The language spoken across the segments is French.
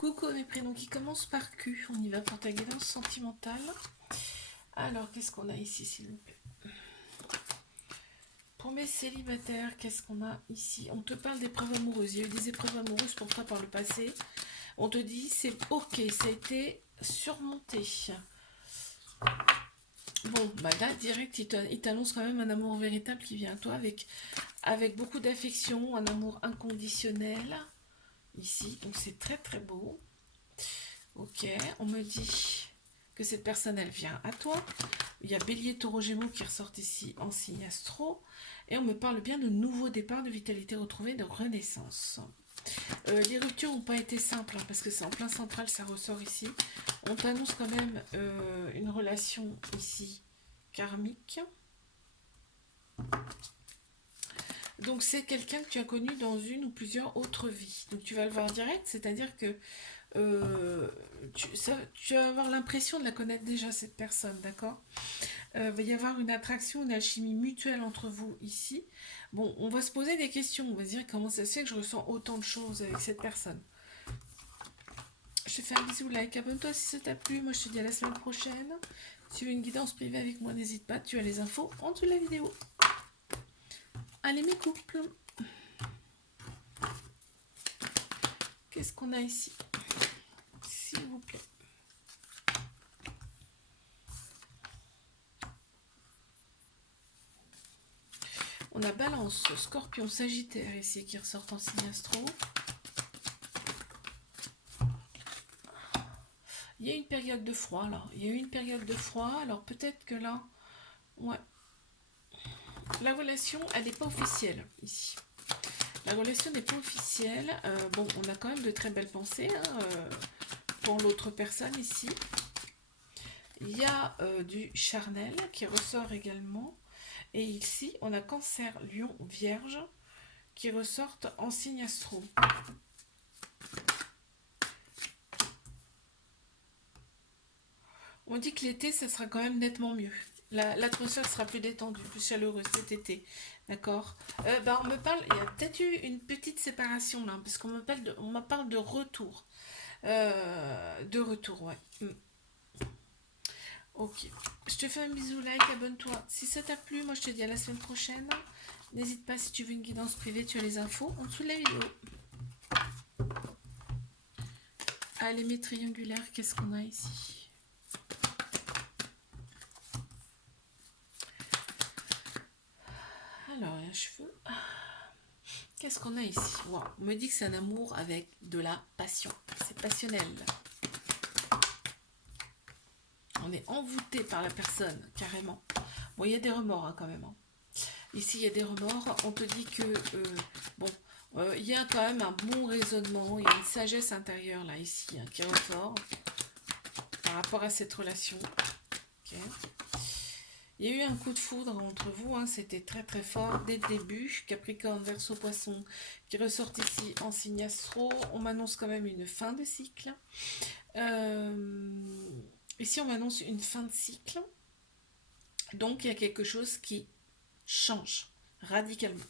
Coucou mes prénoms qui commencent par Q. On y va pour ta guidance sentimentale. Alors, qu'est-ce qu'on a ici, s'il vous plaît? Pour mes célibataires, qu'est-ce qu'on a ici? On te parle d'épreuves amoureuses. Il y a eu des épreuves amoureuses pour toi par le passé. On te dit, c'est ok, ça a été surmonté. Bon, bah là, direct, il t'annonce quand même un amour véritable qui vient à toi avec beaucoup d'affection, un amour inconditionnel. Ici, donc c'est très très beau. Ok, on me dit que cette personne, elle vient à toi. Il y a Bélier, Taureau, Gémeaux qui ressortent ici en signe astro. Et on me parle bien de nouveaux départs, de vitalité retrouvée, de renaissance. Les ruptures n'ont pas été simples, hein, parce que c'est en plein central, ça ressort ici. On t'annonce quand même une relation ici karmique. Donc c'est quelqu'un que tu as connu dans une ou plusieurs autres vies. Donc tu vas le voir direct, c'est-à-dire que tu vas avoir l'impression de la connaître déjà, cette personne, d'accord? Va y avoir une attraction, une alchimie mutuelle entre vous ici. Bon, on va se poser des questions, on va se dire comment ça se fait que je ressens autant de choses avec cette personne. Je te fais un bisou, like, abonne-toi si ça t'a plu. Moi je te dis à la semaine prochaine. Si tu veux une guidance privée avec moi, n'hésite pas, tu as les infos en dessous de la vidéo. Allez mes couples. Qu'est-ce qu'on a ici, s'il vous plaît? On a Balance, Scorpion, Sagittaire ici qui ressortent en signe astro. Il y a une période de froid là. Il y a eu une période de froid. Alors peut-être que là, ouais. La relation, elle n'est pas officielle ici. La relation n'est pas officielle. Bon, on a quand même de très belles pensées hein, pour l'autre personne ici. Il y a du charnel qui ressort également. Et ici, on a Cancer, Lion, Vierge qui ressortent en signe astro. On dit que l'été, ça sera quand même nettement mieux. L'atmosphère sera plus détendue, plus chaleureuse cet été. D'accord. On me parle, il y a peut-être eu une petite séparation là, parce qu'on me parle de retour. De retour, ouais. Ok. Je te fais un bisou, like, abonne-toi. Si ça t'a plu, moi je te dis à la semaine prochaine. N'hésite pas si tu veux une guidance privée, tu as les infos en dessous de la vidéo. Allez, mes triangulaires, qu'est-ce qu'on a ici? Alors, un cheveu. Qu'est-ce qu'on a ici? Wow. On me dit que c'est un amour avec de la passion. C'est passionnel. On est envoûté par la personne, carrément. Bon, il y a des remords hein, quand même. Hein. Ici, il y a des remords. On te dit que, il y a quand même un bon raisonnement. Il y a une sagesse intérieure, là, ici, hein, qui ressort par rapport à cette relation. Okay. Il y a eu un coup de foudre entre vous, hein, c'était très très fort dès le début. Capricorne, Verseau, Poisson qui ressortent ici en signe astro. On m'annonce quand même une fin de cycle. Ici, on m'annonce une fin de cycle. Donc, il y a quelque chose qui change radicalement.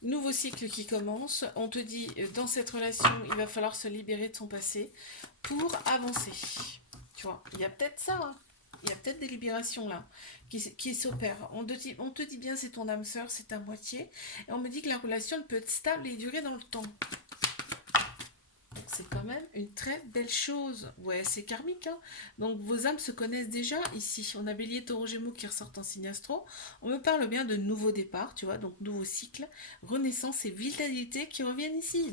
Nouveau cycle qui commence. On te dit, dans cette relation, il va falloir se libérer de son passé pour avancer. Tu vois, il y a peut-être ça, hein. Il y a peut-être des libérations là qui s'opèrent. On te dit bien, c'est ton âme sœur, c'est ta moitié. Et on me dit que la relation peut être stable et durer dans le temps. C'est quand même une très belle chose. Ouais, c'est karmique. Hein. Donc vos âmes se connaissent déjà ici. On a Bélier, Taureau, Gémeaux qui ressortent en signe astro. On me parle bien de nouveaux départs, tu vois, donc nouveau cycle, renaissance et vitalité qui reviennent ici.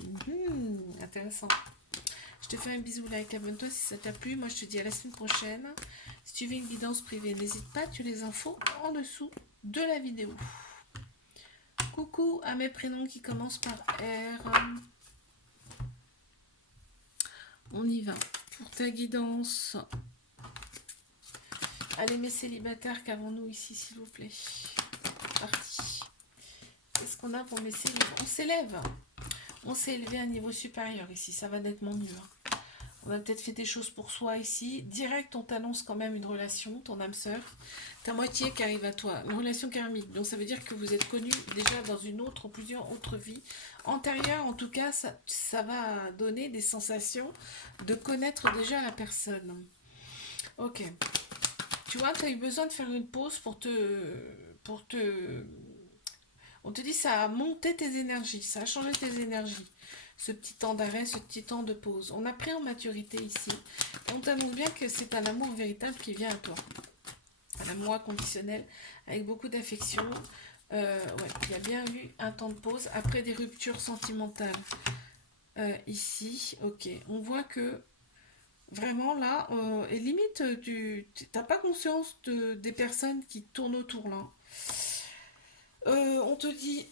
Intéressant. Je te fais un bisou, like, abonne-toi si ça t'a plu. Moi, je te dis à la semaine prochaine. Si tu veux une guidance privée, n'hésite pas, tu as les infos en dessous de la vidéo. Coucou à mes prénoms qui commencent par R. On y va pour ta guidance. Allez, mes célibataires, qu'avons-nous ici, s'il vous plaît? Parti. Qu'est-ce qu'on a pour mes célibataires? On s'élève. On s'est élevé à un niveau supérieur ici. Ça va nettement mieux. Hein. On a peut-être fait des choses pour soi ici. Direct, on t'annonce quand même une relation, ton âme sœur. Ta moitié qui arrive à toi. Une relation karmique. Donc ça veut dire que vous êtes connus déjà dans une autre ou plusieurs autres vies. Antérieures, en tout cas, ça va donner des sensations de connaître déjà la personne. Ok. Tu vois, tu as eu besoin de faire une pause pour te. On te dit ça a monté tes énergies, ça a changé tes énergies. Ce petit temps d'arrêt, ce petit temps de pause. On a pris en maturité ici. On t'annonce bien que c'est un amour véritable qui vient à toi. Un amour inconditionnel, avec beaucoup d'affection. Ouais, il y a bien eu un temps de pause après des ruptures sentimentales. Ici, ok. On voit que vraiment là, et limite, tu n'as pas conscience des personnes qui tournent autour là. On te dit,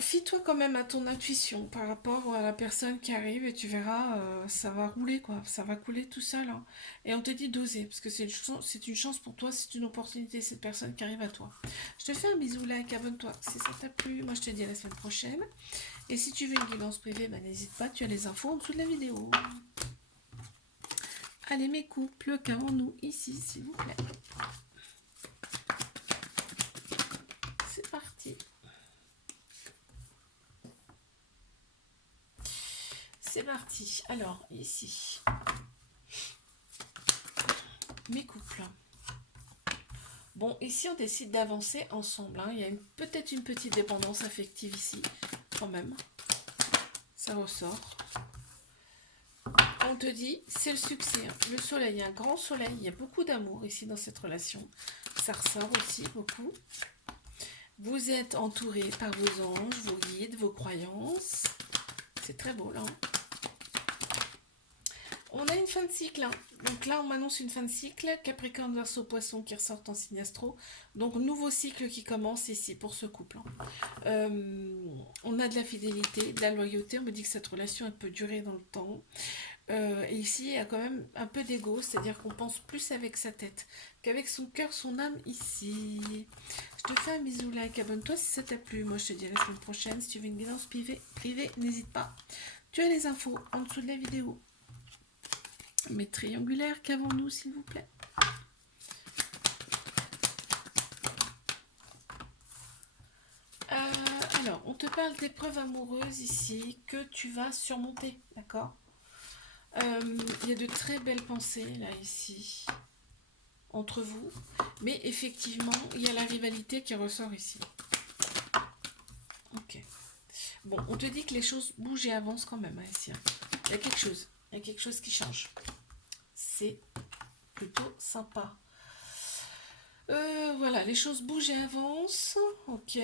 fie-toi quand même à ton intuition par rapport à la personne qui arrive et tu verras, ça va rouler quoi, ça va couler tout seul, hein. Et on te dit d'oser, parce que c'est une chance pour toi, c'est une opportunité, cette personne qui arrive à toi. Je te fais un bisou, like, abonne-toi si ça t'a plu. Moi je te dis à la semaine prochaine. Et si tu veux une guidance privée, bah, n'hésite pas, tu as les infos en dessous de la vidéo. Allez mes couples, qu'avons-nous ici s'il vous plaît? C'est parti. C'est parti. Alors, ici, mes couples. Bon, ici, on décide d'avancer ensemble, hein. Il y a peut-être une petite dépendance affective ici, quand même. Ça ressort. On te dit, c'est le succès, hein. Le soleil, il y a un grand soleil. Il y a beaucoup d'amour ici dans cette relation. Ça ressort aussi beaucoup. Vous êtes entouré par vos anges, vos guides, vos croyances. C'est très beau, là, hein. On a une fin de cycle, hein. Donc là, on m'annonce une fin de cycle. Capricorne, Verseau, Poisson qui ressortent en signe astro. Donc, nouveau cycle qui commence ici pour ce couple, hein. On a de la fidélité, de la loyauté. On me dit que cette relation, elle peut durer dans le temps. Et ici, il y a quand même un peu d'ego, c'est-à-dire qu'on pense plus avec sa tête qu'avec son cœur, son âme ici. Je te fais un bisou, like, abonne-toi si ça t'a plu. Moi, je te dis à la semaine prochaine. Si tu veux une guidance privée, n'hésite pas. Tu as les infos en dessous de la vidéo. Mes triangulaires, qu'avons-nous s'il vous plaît? Alors, on te parle d'épreuves amoureuses ici que tu vas surmonter, d'accord? Il y a de très belles pensées là ici entre vous, mais effectivement, il y a la rivalité qui ressort ici. Ok. Bon, on te dit que les choses bougent et avancent quand même, hein, ici, hein. Il y a quelque chose qui change. C'est plutôt sympa. Voilà, les choses bougent et avancent. Ok.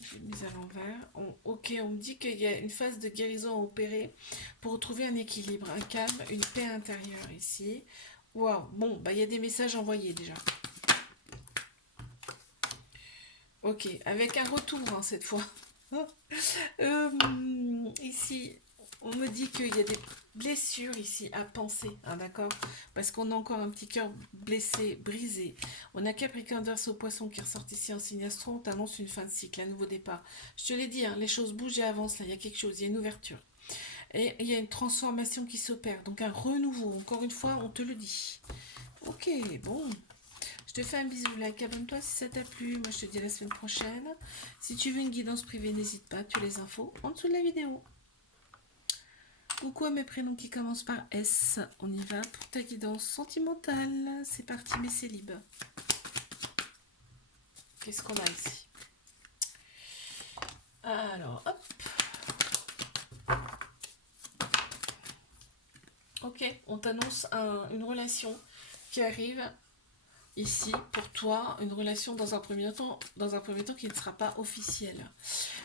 J'ai mis à l'envers. Ok, on me dit qu'il y a une phase de guérison à opérer pour retrouver un équilibre, un calme, une paix intérieure ici. Waouh. Bon, bah il y a des messages envoyés déjà. Ok, avec un retour, hein, cette fois. Ici, on me dit qu'il y a des blessures ici à penser, hein, d'accord? Parce qu'on a encore un petit cœur blessé, brisé. On a Capricorne, Verseau, Poisson qui ressort ici en signe astro. On t'annonce une fin de cycle, un nouveau départ. Je te l'ai dit, hein, les choses bougent et avancent là. Il y a quelque chose, il y a une ouverture. Et il y a une transformation qui s'opère. Donc un renouveau. Encore une fois, on te le dit. Ok, bon. Je te fais un bisou, like, abonne-toi si ça t'a plu. Moi, je te dis à la semaine prochaine. Si tu veux une guidance privée, n'hésite pas, tu as les infos en dessous de la vidéo. Coucou à mes prénoms qui commencent par S. On y va pour ta guidance sentimentale. C'est parti, mes célibes. Qu'est-ce qu'on a ici? Alors, hop. Ok, on t'annonce une relation qui arrive ici pour toi, une relation dans un premier temps qui ne sera pas officielle.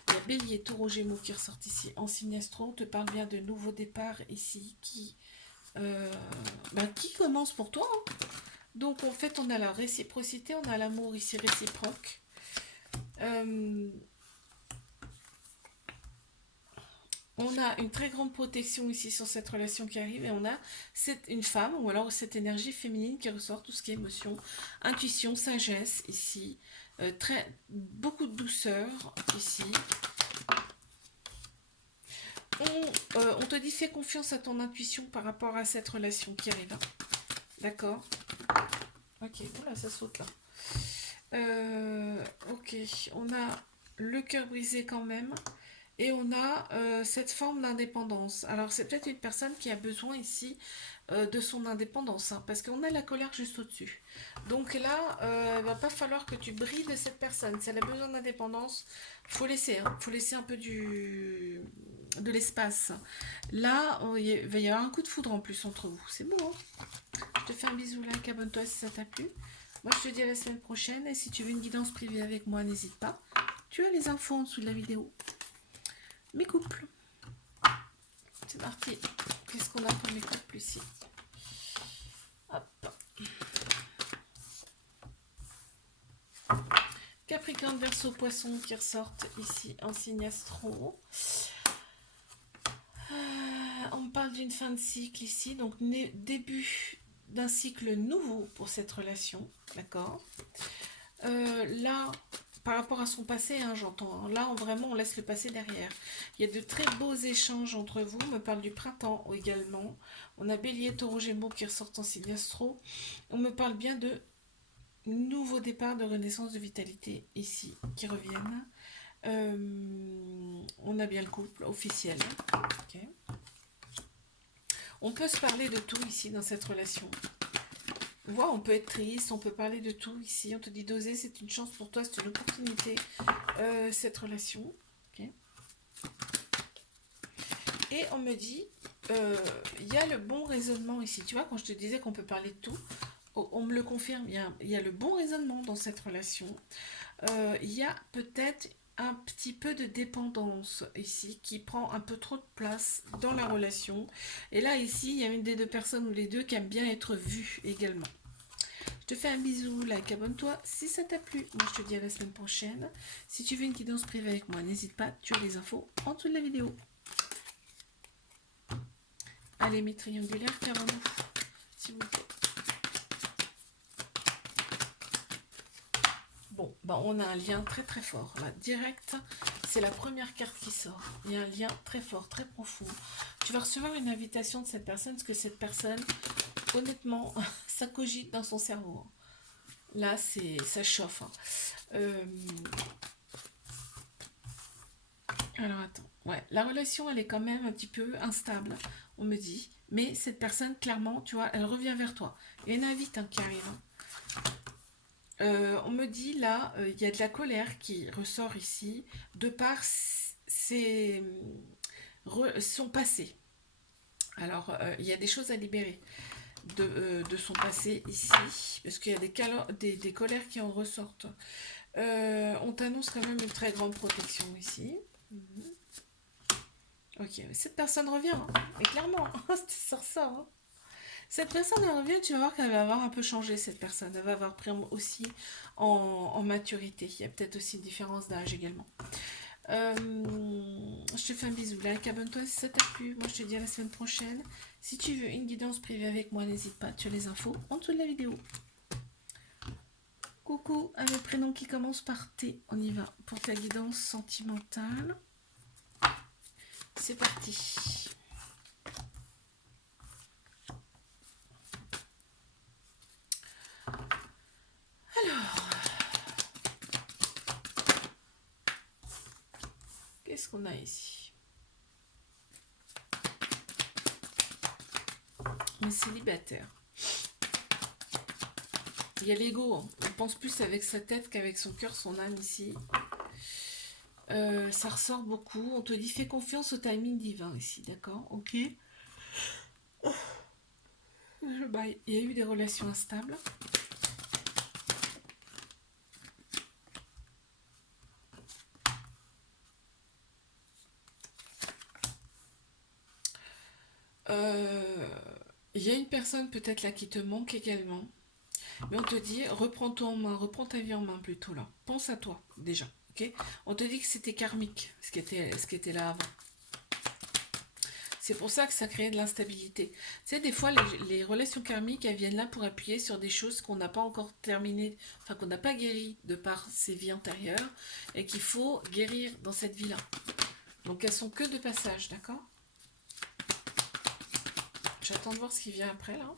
Il y a Bélier, Taureau, Gémeaux qui ressortent ici en signe astro. On te parle bien de nouveaux départs ici qui commence pour toi, hein. Donc en fait on a la réciprocité, on a l'amour ici réciproque. On a une très grande protection ici sur cette relation qui arrive et on a une femme ou alors cette énergie féminine qui ressort, tout ce qui est émotion, intuition, sagesse ici, beaucoup de douceur ici. On te dit fais confiance à ton intuition par rapport à cette relation qui arrive. Hein. D'accord? Ok, voilà, ça saute là. Ok, on a le cœur brisé quand même. Et on a cette forme d'indépendance. Alors c'est peut-être une personne qui a besoin ici de son indépendance, hein, parce qu'on a la colère juste au-dessus. Donc là, il va pas falloir que tu brilles de cette personne. Si elle a besoin d'indépendance, faut laisser, hein, faut laisser un peu de l'espace. Là, il va y avoir un coup de foudre en plus entre vous. C'est beau, hein. Je te fais un bisou là, abonne-toi si ça t'a plu. Moi, je te dis à la semaine prochaine. Et si tu veux une guidance privée avec moi, n'hésite pas. Tu as les infos en dessous de la vidéo. Mes couples. C'est parti. Qu'est-ce qu'on a pour mes couples ici? Hop. Capricorne, Verseau, Poisson qui ressortent ici en signe astro. On me parle d'une fin de cycle ici, donc début d'un cycle nouveau pour cette relation, d'accord. Là, par rapport à son passé, hein, j'entends. Là, vraiment, on laisse le passé derrière. Il y a de très beaux échanges entre vous. On me parle du printemps également. On a Bélier, Taureau, Gémeaux qui ressortent en signe astro. On me parle bien de nouveaux départs, de renaissance, de vitalité ici qui reviennent. On a bien le couple officiel. Okay. On peut se parler de tout ici dans cette relation. Ouais, on peut être triste, on peut parler de tout ici. On te dit d'oser, c'est une chance pour toi, c'est une opportunité, cette relation. Okay. Et on me dit, il y a le bon raisonnement ici. Tu vois, quand je te disais qu'on peut parler de tout, on me le confirme. Il y a le bon raisonnement dans cette relation. Il y a peut-être un petit peu de dépendance ici qui prend un peu trop de place dans la relation. Et là, ici, il y a une des deux personnes ou les deux qui aiment bien être vues également. Je te fais un bisou, like, abonne-toi si ça t'a plu. Moi, je te dis à la semaine prochaine. Si tu veux une guidance privée avec moi, n'hésite pas, tu as les infos en dessous de la vidéo. Allez, mes triangulaires, carrément, s'il vous plaît. Bon, bah on a un lien très très fort. Là, direct, c'est la première carte qui sort. Il y a un lien très fort, très profond. Tu vas recevoir une invitation de cette personne, parce que cette personne, honnêtement, ça cogite dans son cerveau. Là, ça chauffe. Hein. Alors attends, ouais, la relation elle est quand même un petit peu instable, on me dit, mais cette personne clairement, tu vois, elle revient vers toi. Il y a une invite hein, qui arrive. On me dit là, il y a de la colère qui ressort ici, de par son passé. Alors, il y a des choses à libérer de son passé ici, parce qu'il y a des colères qui en ressortent. On t'annonce quand même une très grande protection ici. Ok, cette personne revient, hein. Et clairement, ça ressort. Hein. Cette personne elle revient, tu vas voir qu'elle va avoir un peu changé, cette personne. Elle va avoir pris aussi en maturité. Il y a peut-être aussi une différence d'âge également. Je te fais un bisou, like, abonne-toi si ça t'a plu. Moi, je te dis à la semaine prochaine. Si tu veux une guidance privée avec moi, n'hésite pas, tu as les infos en dessous de la vidéo. Coucou à mes prénoms qui commencent par T. On y va pour ta guidance sentimentale. C'est parti. Alors, qu'est-ce qu'on a ici? Un célibataire. Il y a l'ego. Hein. On pense plus avec sa tête qu'avec son cœur, son âme ici. Ça ressort beaucoup. On te dit fais confiance au timing divin ici, d'accord? Ok. Il y a eu des relations instables. Il y a une personne peut-être là qui te manque également. Mais on te dit reprends-toi en main, reprends ta vie en main plutôt là. Pense à toi déjà. Okay, on te dit que c'était karmique ce qui était là avant. C'est pour ça que ça crée de l'instabilité. Tu sais, des fois, les relations karmiques, elles viennent là pour appuyer sur des choses qu'on n'a pas encore terminées, enfin qu'on n'a pas guéri de par ses vies antérieures, et qu'il faut guérir dans cette vie-là. Donc elles sont que de passage, d'accord? J'attends de voir ce qui vient après là.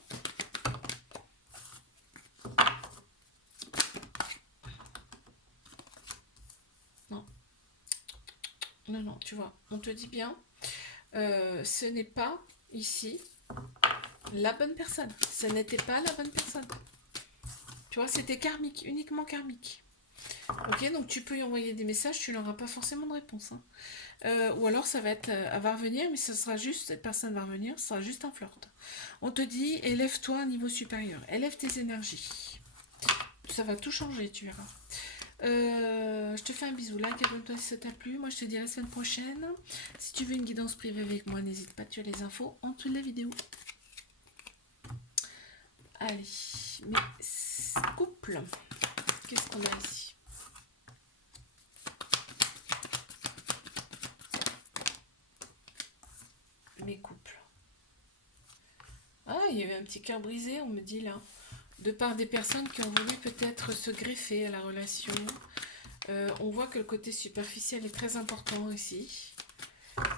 Non. Non, non, tu vois, on te dit bien, ce n'est pas ici la bonne personne. Ce n'était pas la bonne personne. Tu vois, c'était karmique, uniquement karmique. Ok, donc tu peux y envoyer des messages, tu n'auras pas forcément de réponse. Hein. Ou alors ça va être, elle va revenir, mais ce sera juste, cette personne va revenir, ce sera juste un flirt. On te dit, élève-toi à un niveau supérieur, élève tes énergies. Ça va tout changer, tu verras. Je te fais un bisou, like, abonne-toi si ça t'a plu. Moi je te dis à la semaine prochaine. Si tu veux une guidance privée avec moi, n'hésite pas, tu as les infos en dessous de la vidéo. Allez, mes couples, qu'est-ce qu'on a ici? Mes couples. Ah, il y avait un petit cœur brisé, on me dit là. De part des personnes qui ont voulu peut-être se greffer à la relation. On voit que le côté superficiel est très important ici.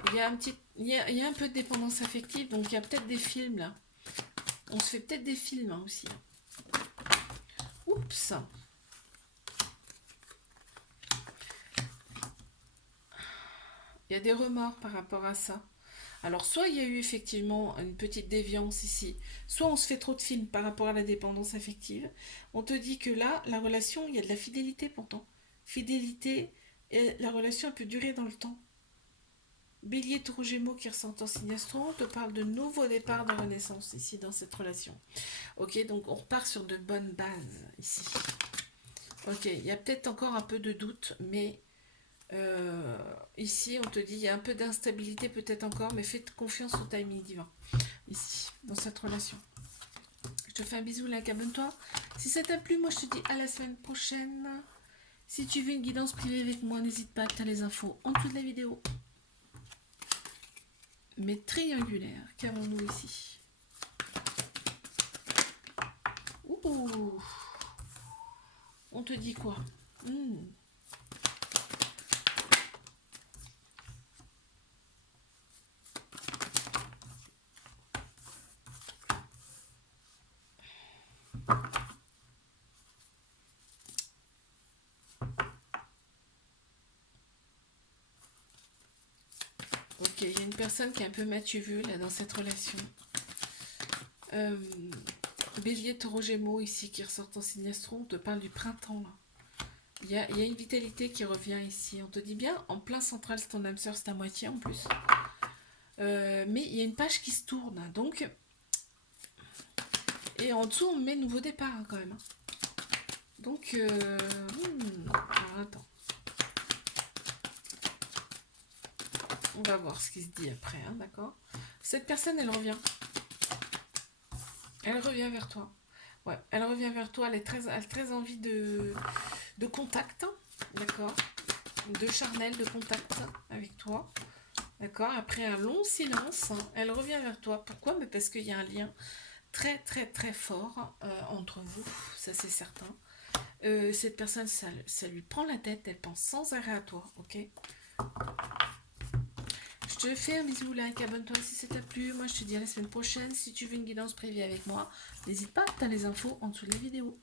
Il y a un peu de dépendance affective, donc il y a peut-être des films là. On se fait peut-être des films hein, aussi. Oups. Il y a des remords par rapport à ça. Alors, soit il y a eu effectivement une petite déviance ici, soit on se fait trop de films par rapport à la dépendance affective. On te dit que là, la relation, il y a de la fidélité pourtant. Fidélité, et la relation peut durer dans le temps. Bélier, Taureau, Gémeaux qui ressentent en signe astro, on te parle de nouveau départ de renaissance ici dans cette relation. Ok, donc on repart sur de bonnes bases ici. Ok, il y a peut-être encore un peu de doute, mais ici on te dit il y a un peu d'instabilité peut-être encore, mais fais confiance au timing divin. Ici, dans cette relation. Je te fais un bisou, like, abonne-toi. Si ça t'a plu, moi je te dis à la semaine prochaine. Si tu veux une guidance privée avec moi, n'hésite pas, tu as les infos en dessous de la vidéo. Mais triangulaire, qu'avons-nous ici? Ouh. On te dit quoi? Ok, il y a une personne qui est un peu Mathieu vu là dans cette relation. Bélier, Taureau, Gémeaux ici qui ressortent en signe astro, on te parle du printemps là. Il y a une vitalité qui revient ici. On te dit bien, en plein central, c'est ton âme sœur, c'est ta moitié en plus. Mais il y a une page qui se tourne, donc... Et en dessous, on met nouveau départ hein, quand même. Donc, alors, attends. On va voir ce qui se dit après, hein, d'accord? Cette personne, elle revient. Elle revient vers toi. Ouais, elle revient vers toi. Elle a très envie de contact, d'accord? De charnel, de contact avec toi. D'accord? Après un long silence, elle revient vers toi. Pourquoi? Mais parce qu'il y a un lien très très très fort entre vous, ça c'est certain. Cette personne, ça lui prend la tête, elle pense sans arrêt à toi, ok? Je te fais un bisou, like, abonne-toi si ça t'a plu. Moi, je te dis à la semaine prochaine. Si tu veux une guidance privée avec moi, n'hésite pas, tu as les infos en dessous de la vidéo.